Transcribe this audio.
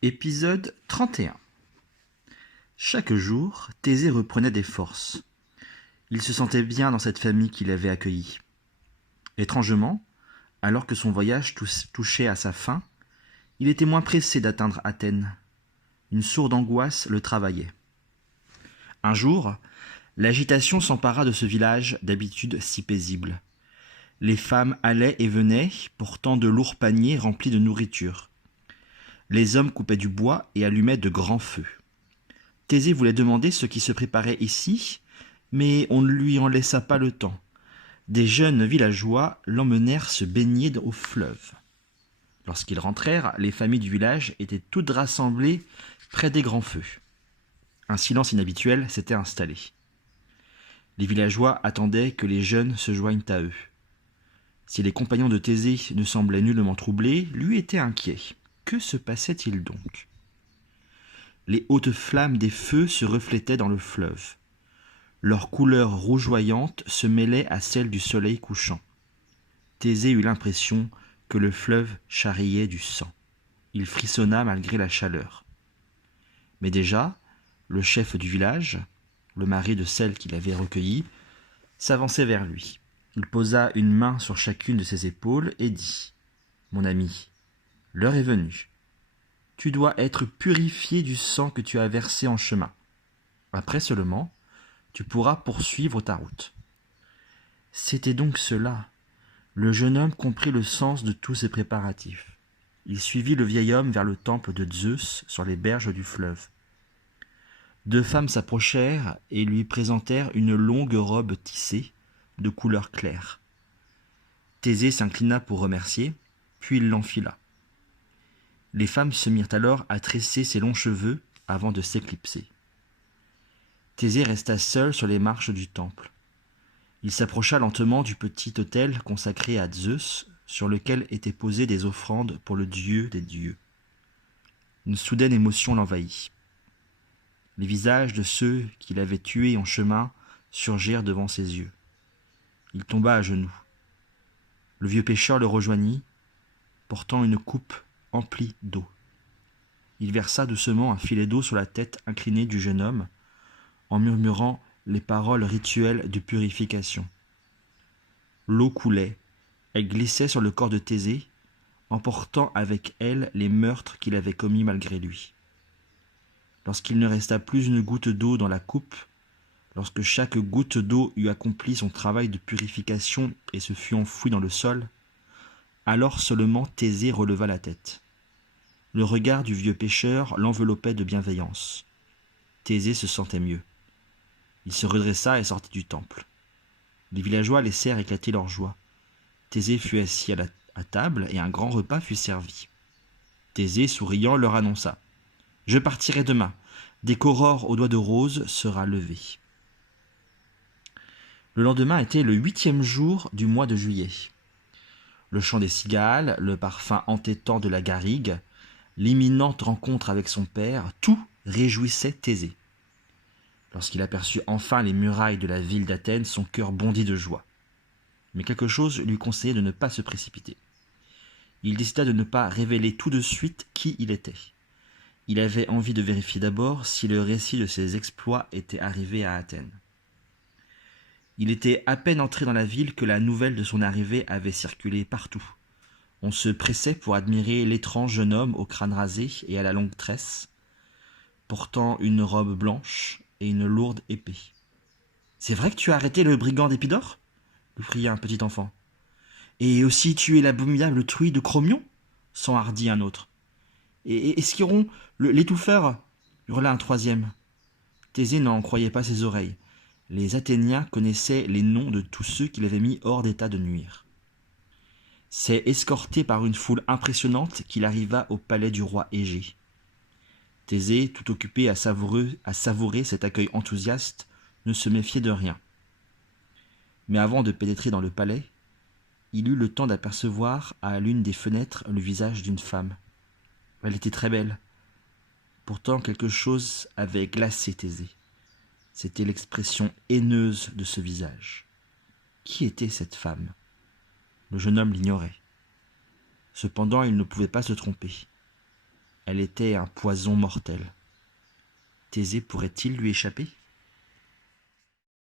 Épisode 31. Chaque jour, Thésée reprenait des forces. Il se sentait bien dans cette famille qui l'avait accueilli. Étrangement, alors que son voyage touchait à sa fin, il était moins pressé d'atteindre Athènes. Une sourde angoisse le travaillait. Un jour, l'agitation s'empara de ce village d'habitude si paisible. Les femmes allaient et venaient, portant de lourds paniers remplis de nourriture. Les hommes coupaient du bois et allumaient de grands feux. Thésée voulait demander ce qui se préparait ici, mais on ne lui en laissa pas le temps. Des jeunes villageois l'emmenèrent se baigner au fleuve. Lorsqu'ils rentrèrent, les familles du village étaient toutes rassemblées près des grands feux. Un silence inhabituel s'était installé. Les villageois attendaient que les jeunes se joignent à eux. Si les compagnons de Thésée ne semblaient nullement troublés, lui était inquiet. Que se passait-il donc ? Les hautes flammes des feux se reflétaient dans le fleuve. Leur couleur rougeoyante se mêlait à celle du soleil couchant. Thésée eut l'impression que le fleuve charriait du sang. Il frissonna malgré la chaleur. Mais déjà, le chef du village, le mari de celle qui l'avait recueilli, s'avançait vers lui. Il posa une main sur chacune de ses épaules et dit « Mon ami, l'heure est venue. Tu dois être purifié du sang que tu as versé en chemin. Après seulement, tu pourras poursuivre ta route. » C'était donc cela. Le jeune homme comprit le sens de tous ces préparatifs. Il suivit le vieil homme vers le temple de Zeus sur les berges du fleuve. Deux femmes s'approchèrent et lui présentèrent une longue robe tissée de couleur claire. Thésée s'inclina pour remercier, puis il l'enfila. Les femmes se mirent alors à tresser ses longs cheveux avant de s'éclipser. Thésée resta seul sur les marches du temple. Il s'approcha lentement du petit autel consacré à Zeus, sur lequel étaient posées des offrandes pour le dieu des dieux. Une soudaine émotion l'envahit. Les visages de ceux qu'il avait tués en chemin surgirent devant ses yeux. Il tomba à genoux. Le vieux pêcheur le rejoignit, portant une coupe emplie d'eau. Il versa doucement un filet d'eau sur la tête inclinée du jeune homme, en murmurant les paroles rituelles de purification. L'eau coulait, elle glissait sur le corps de Thésée, emportant avec elle les meurtres qu'il avait commis malgré lui. Lorsqu'il ne resta plus une goutte d'eau dans la coupe, lorsque chaque goutte d'eau eut accompli son travail de purification et se fut enfouie dans le sol, alors seulement Thésée releva la tête. Le regard du vieux pêcheur l'enveloppait de bienveillance. Thésée se sentait mieux. Il se redressa et sortit du temple. Les villageois laissèrent éclater leur joie. Thésée fut assis à table et un grand repas fut servi. Thésée, souriant, leur annonça « Je partirai demain, dès qu'aurore aux doigts de rose sera levée. » Le lendemain était le 8e jour du mois de juillet. Le chant des cigales, le parfum entêtant de la garrigue, l'imminente rencontre avec son père, tout réjouissait Thésée. Lorsqu'il aperçut enfin les murailles de la ville d'Athènes, son cœur bondit de joie. Mais quelque chose lui conseillait de ne pas se précipiter. Il décida de ne pas révéler tout de suite qui il était. Il avait envie de vérifier d'abord si le récit de ses exploits était arrivé à Athènes. Il était à peine entré dans la ville que la nouvelle de son arrivée avait circulé partout. On se pressait pour admirer l'étrange jeune homme au crâne rasé et à la longue tresse, portant une robe blanche et une lourde épée. « C'est vrai que tu as arrêté le brigand d'Épidore » lui cria un petit enfant. « Et aussi tué l'abominable truie de Chromion » s'enhardit un autre. « Et Sciron, l'étouffeur » hurla un troisième. Thésée n'en croyait pas ses oreilles. Les Athéniens connaissaient les noms de tous ceux qu'il avait mis hors d'état de nuire. C'est escorté par une foule impressionnante qu'il arriva au palais du roi Égée. Thésée, tout occupé à savourer cet accueil enthousiaste, ne se méfiait de rien. Mais avant de pénétrer dans le palais, il eut le temps d'apercevoir à l'une des fenêtres le visage d'une femme. Elle était très belle. Pourtant quelque chose avait glacé Thésée. C'était l'expression haineuse de ce visage. Qui était cette femme ? Le jeune homme l'ignorait. Cependant, il ne pouvait pas se tromper. Elle était un poison mortel. Thésée pourrait-il lui échapper ?